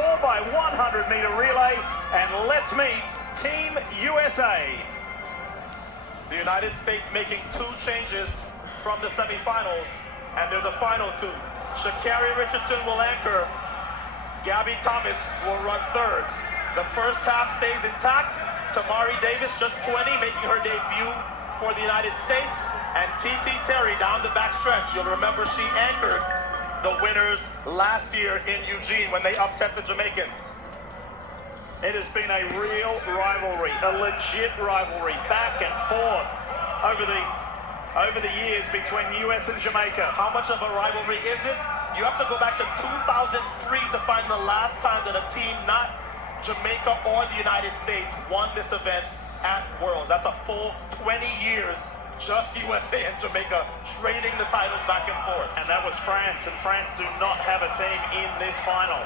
4x100-meter relay, and let's meet Team USA. The United States making 2 changes from the semifinals, and they're the final 2. Sha'Carri Richardson will anchor. Gabby Thomas will run third. The first half stays intact. Tamari Davis, just 20, making her debut for the United States. And TT Terry down the back stretch. You'll remember she anchored the winners last year in Eugene when they upset the Jamaicans. It has been a real rivalry, a legit rivalry, back and forth over the years between the US and Jamaica. How much of a rivalry is it? You have to go back to 2003 to find the last time that a team not Jamaica or the United States won this event at Worlds. That's a full 20 years, just USA and Jamaica trading the titles back and forth. And that was France, and France do not have a team in this final.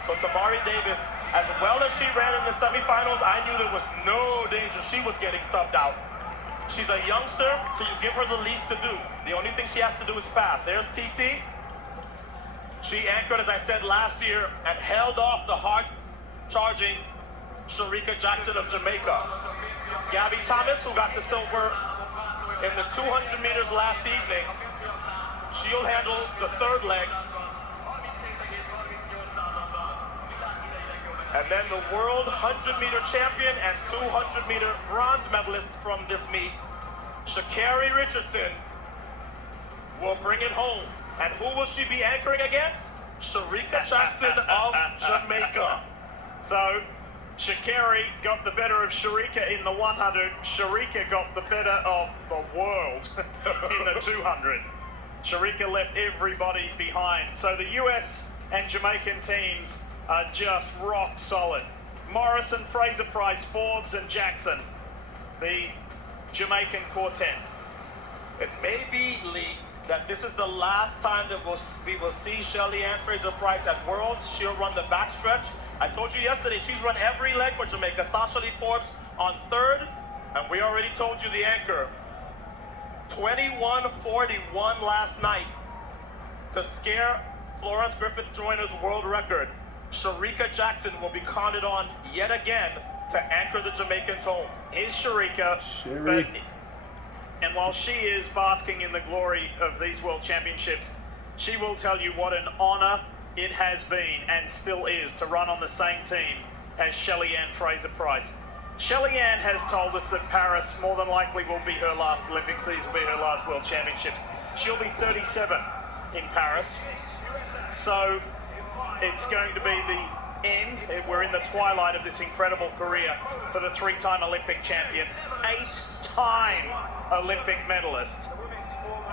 So Tamari Davis, as well as she ran in the semifinals, I knew there was no danger. She was getting subbed out. She's a youngster, so you give her the least to do. The only thing she has to do is pass. There's TT. She anchored, as I said, last year and held off the hard-charging Sharika Jackson of Jamaica. Gabby Thomas, who got the silver in the 200 meters last evening, she'll handle the third leg. And then the world 100-meter champion and 200-meter bronze medalist from this meet, Sha'Carri Richardson, will bring it home. And who will she be anchoring against? Sharika Jackson of Jamaica. So Sha'Carri got the better of Sharika in the 100. Sharika got the better of the world in the 200. Sharika left everybody behind. So the US and Jamaican teams are just rock solid. Morrison, Fraser-Price, Forbes, and Jackson, the Jamaican quartet. It may be, Lee, that this is the last time that we will see Shelly-Ann Fraser-Price at Worlds. She'll run the backstretch. I told you yesterday, she's run every leg for Jamaica. Sasha Lee Forbes on third, and we already told you the anchor. 21:41 last night to scare Florence Griffith-Joyner's world record. Sharika Jackson will be counted on yet again to anchor the Jamaicans home. Here's Sharika. And while she is basking in the glory of these World Championships, she will tell you what an honor it has been and still is to run on the same team as Shelly-Ann Fraser-Price. Shelly-Ann has told us that Paris more than likely will be her last Olympics. These will be her last World Championships. She'll be 37 in Paris. So it's going to be the end. We're in the twilight of this incredible career for the 3-time Olympic champion, 8-time Olympic medalist.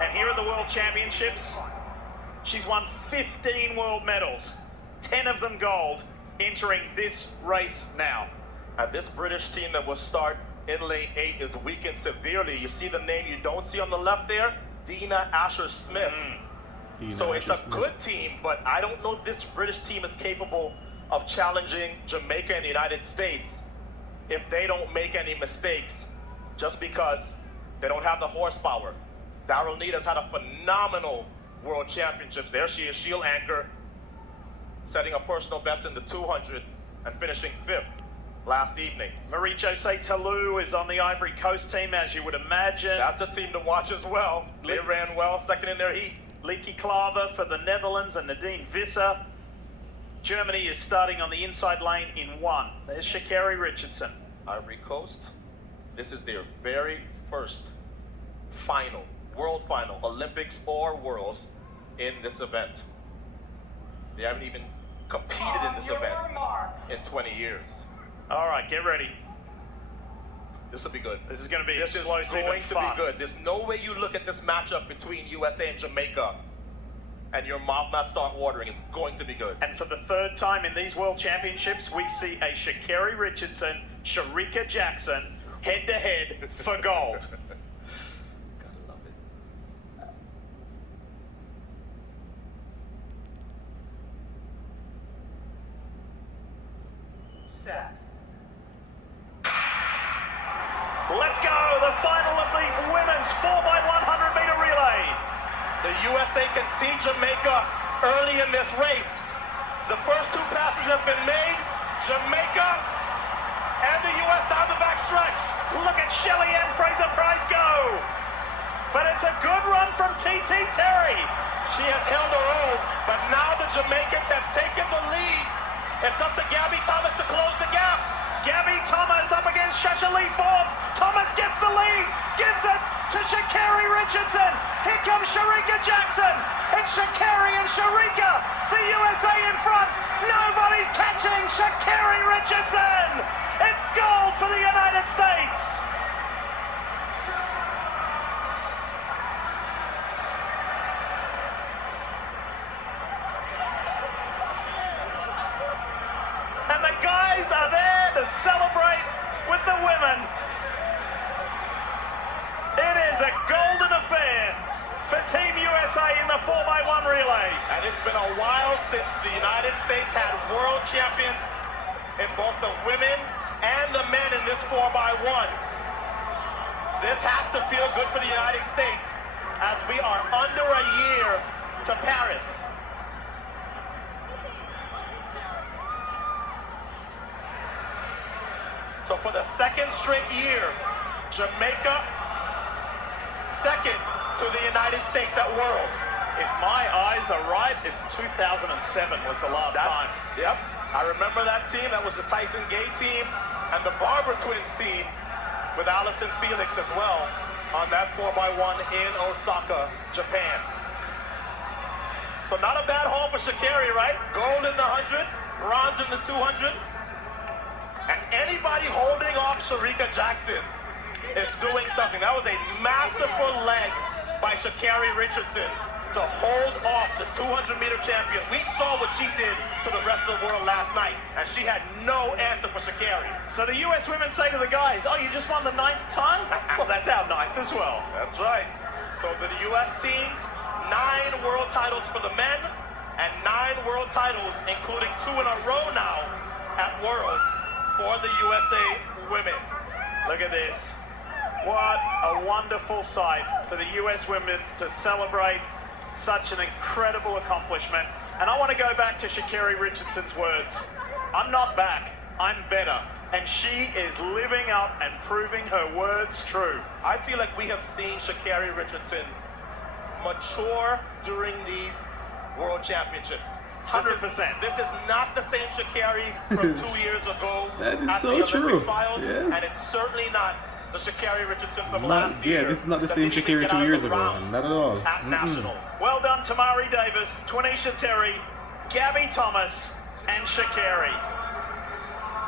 And here at the World Championships, she's won 15 world medals, 10 of them gold, entering this race now. And this British team that will start in lane 8 is weakened severely. You see the name you don't see on the left there? Dina Asher-Smith. So it's a good team, but I don't know if this British team is capable of challenging Jamaica and the United States if they don't make any mistakes, just because they don't have the horsepower. Daryl Neita's had a phenomenal World Championships. There she is, she'll anchor, setting a personal best in the 200 and finishing 5th last evening. Marie-José Talou is on the Ivory Coast team, as you would imagine. That's a team to watch as well. They ran well, second in their heat. Leaky Klaver for the Netherlands and Nadine Visser. Germany is starting on the inside lane in 1. There's Sha'Carri Richardson. Ivory Coast, this is their very first final, world final, Olympics or Worlds in this event. They haven't even competed in this event in 20 years. All right, get ready. This will be good. This is going to be This is explosive going and to fun. be good. There's no way you look at this matchup between USA and Jamaica and your mouth not start watering. It's going to be good. And for the 3rd time in these World Championships, we see a Sha'Carri Richardson, Sharika Jackson, head-to-head for gold. Gotta love it. Set. Let's go, the final of the women's 4x100 meter relay. The USA can see Jamaica early in this race. The first two passes have been made. Jamaica and the U.S. down the back stretch. Look at Shelly Ann Fraser-Price go. But it's a good run from TT Terry. She has held her own, but now the Jamaicans have taken the lead. It's up to Gabby Thomas to close the gap. Gabby Thomas up against Shasha-Lee Forbes. Thomas gets the lead, gives it to Sha'Carri Richardson. Here comes Shericka Jackson. It's Sha'Carri and Shericka. The USA in front. Nobody's catching Sha'Carri Richardson. It's gold for the United States. And the guys are there to celebrate with the women. It is a golden affair for Team USA in the 4x1 relay. And it's been a while since the United States had world champions in both the women and the men in this 4x1. This has to feel good for the United States as we are under a year to Paris. So for the second straight year, Jamaica second to the United States at Worlds. If my eyes are right, it's 2007 was the last time. Yep, I remember that team. That was the Tyson Gay team and the Barber Twins team with Allison Felix as well on that 4x1 in Osaka, Japan. So not a bad haul for Sha'Carri, right? Gold in the 100, bronze in the 200. And anybody holding off Shericka Jackson is doing something. That was a masterful leg by Sha'Carri Richardson to hold off the 200-meter champion. We saw what she did to the rest of the world last night, and she had no answer for Sha'Carri. So the US women say to the guys, oh, you just won the 9th time? Well, that's our 9th as well. That's right. So the US teams, 9 world titles for the men, and 9 world titles, including 2 in a row now at Worlds for the USA women. Look at this. What a wonderful sight for the US women to celebrate such an incredible accomplishment. And I want to go back to Sha'Carri Richardson's words. I'm not back, I'm better. And she is living up and proving her words true. I feel like we have seen Sha'Carri Richardson mature during these world championships. 100%. This is not the same Sha'Carri from 2 years ago That is at so the Olympic true. trials, Yes. and it's certainly not the Sha'Carri Richardson from last year. Yeah, this is not the that same didn't even Sha'Carri get 2 out of years the ago. rounds Not at all. At Nationals. Well done, Tamari Davis, Twanisha Terry, Gabby Thomas, and Sha'Carri.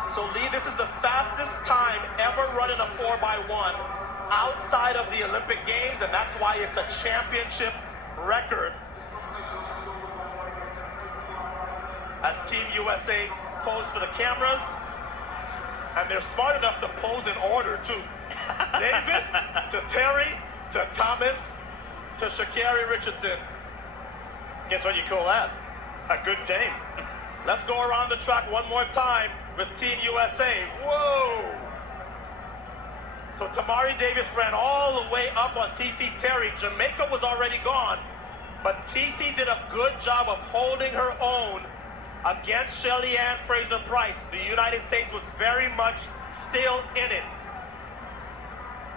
So Lee, this is the fastest time ever running a 4x1 outside of the Olympic Games, and that's why it's a championship record. As Team USA pose for the cameras, and they're smart enough to pose in order too. Davis to Terry to Thomas to Sha'Carri Richardson. Guess what you call that? A good team. Let's go around the track one more time with Team USA. Whoa! So Tamari Davis ran all the way up on TT Terry. Jamaica was already gone, but TT did a good job of holding her own against Shelly Ann Fraser-Price. The United States was very much still in it.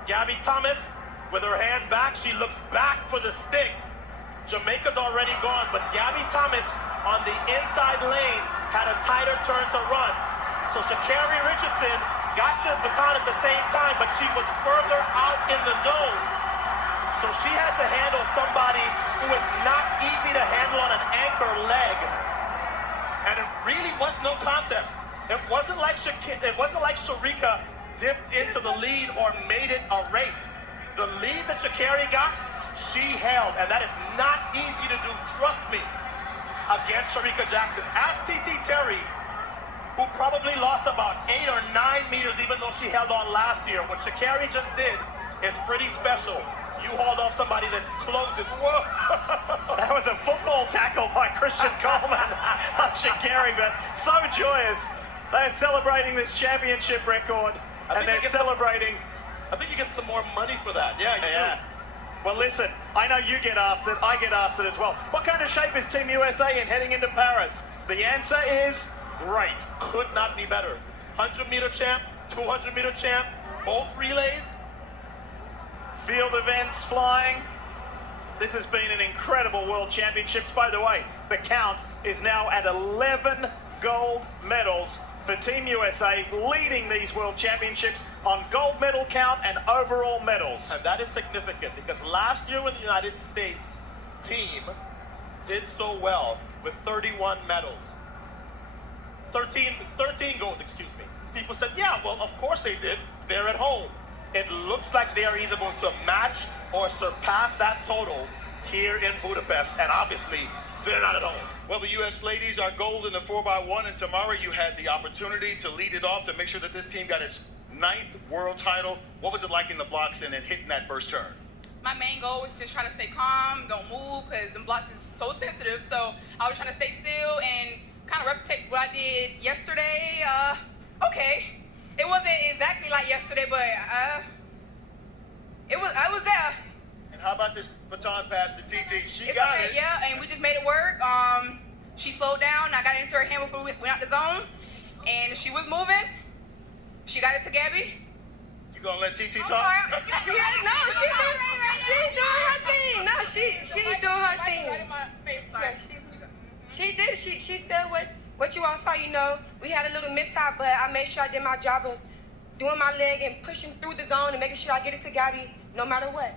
Gabby Thomas, with her hand back, she looks back for the stick. Jamaica's already gone, but Gabby Thomas on the inside lane had a tighter turn to run. So Sha'Carri Richardson got the baton at the same time, but she was further out in the zone. So she had to handle somebody who is not easy to handle on an anchor leg. And it really was no contest. It wasn't like Shericka dipped into the lead or made it a race. The lead that Sha'Carri got, she held, and that is not easy to do, trust me, against Shericka Jackson. Ask TT Terry, who probably lost about 8 or 9 meters even though she held on last year. What Sha'Carri just did is pretty special. You hauled off somebody that closes. Whoa! That was a football tackle by Christian Coleman on Sha'Carri, but so joyous. They're celebrating this championship record, and they're celebrating. I think you get some more money for that. Yeah, you do. Well, listen, I know you get asked it, I get asked it as well. What kind of shape is Team USA in heading into Paris? The answer is great. Could not be better. 100-meter champ, 200-meter champ, both relays. Field events flying. This has been an incredible World Championships. By the way, the count is now at 11 gold medals for Team USA, leading these World Championships on gold medal count and overall medals. And that is significant because last year when the United States team did so well with 31 medals, 13 goals, excuse me. People said, yeah, well, of course they did. They're at home. It looks like they are either going to match or surpass that total here in Budapest, and obviously they're not at home. Well, the U.S. ladies are gold in the 4x1, and tomorrow you had the opportunity to lead it off to make sure that this team got its 9th world title. What was it like in the blocks and then hitting that first turn? My main goal was just trying to stay calm, don't move, because them blocks is so sensitive. So I was trying to stay still and kind of replicate what I did yesterday. Okay. It wasn't exactly like yesterday, but I was there. And how about this baton pass to TT? She It's got okay, it. yeah, and we just made it work. She slowed down. I got into her hand before we went out the zone, and she was moving. She got it to Gabby. You gonna let TT I'm talk? sorry. Yeah, no, she doing her thing. No, she doing her thing. Yeah, She did. She said what you all saw. You know, we had a little mishap, but I made sure I did my job of doing my leg and pushing through the zone and making sure I get it to Gabby no matter what.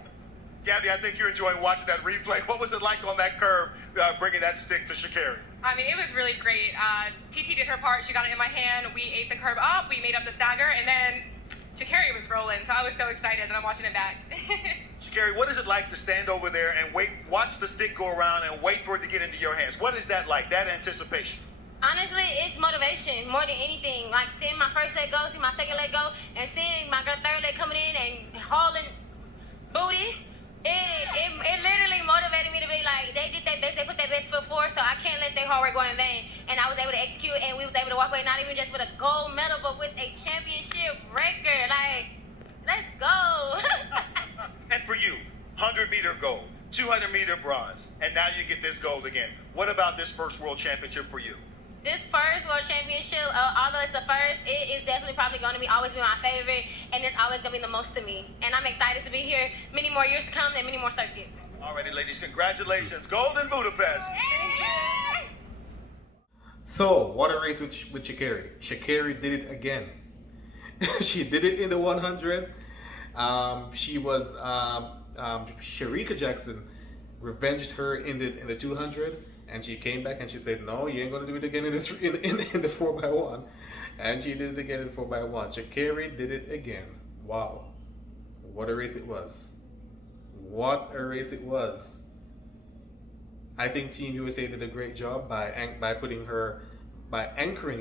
Gabby, I think you're enjoying watching that replay. What was it like on that curve, bringing that stick to Sha'Carri? I mean, it was really great. TT did her part. She got it in my hand. We ate the curve up. We made up the stagger, and then Sha'Carri was rolling. So I was so excited, and I'm watching it back. Sha'Carri, what is it like to stand over there and watch the stick go around and wait for it to get into your hands? What is that like, that anticipation? Honestly, it's motivation more than anything. Like seeing my first leg go, seeing my second leg go, and seeing my third leg coming in and hauling booty. It literally motivated me to be like, they did their best, they put their best foot forward, so I can't let their hard work go in vain. And I was able to execute, and we was able to walk away not even just with a gold medal, but with a championship record. Like, let's go. And for you, 100-meter gold, 200-meter bronze, and now you get this gold again. What about this first world championship for you? This first World Championship, although it's the first, it is definitely probably going to always be my favorite, and it's always going to be the most to me. And I'm excited to be here many more years to come and many more circuits. Alrighty, ladies, congratulations. Gold in Budapest. So, what a race with Sha'Carri. Sha'Carri did it again. She did it in the 100. She was, Shericka Jackson revenged her in the 200. And she came back and she said, no, you ain't gonna do it again in the 4x1. And she did it again in the 4x1. Sha'Carri did it again. Wow. What a race it was. What a race it was. I think Team USA did a great job by anchoring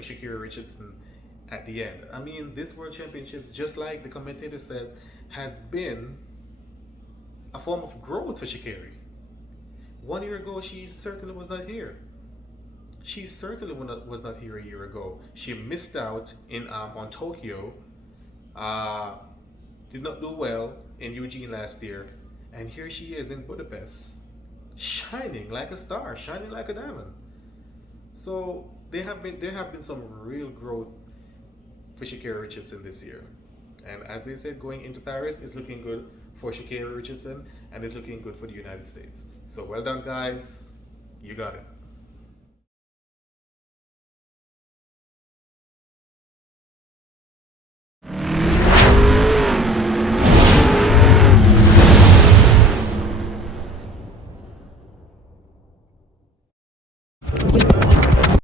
Sha'Carri Richardson at the end. I mean, this World Championships, just like the commentator said, has been a form of growth for Sha'Carri. 1 year ago, she certainly was not here. She certainly was not here a year ago. She missed out on Tokyo, did not do well in Eugene last year, and here she is in Budapest, shining like a star, shining like a diamond. So there have been some real growth for Sha'Carri Richardson this year, and as they said, going into Paris is looking good for Sha'Carri Richardson, and it's looking good for the United States. So well done, guys. You got it.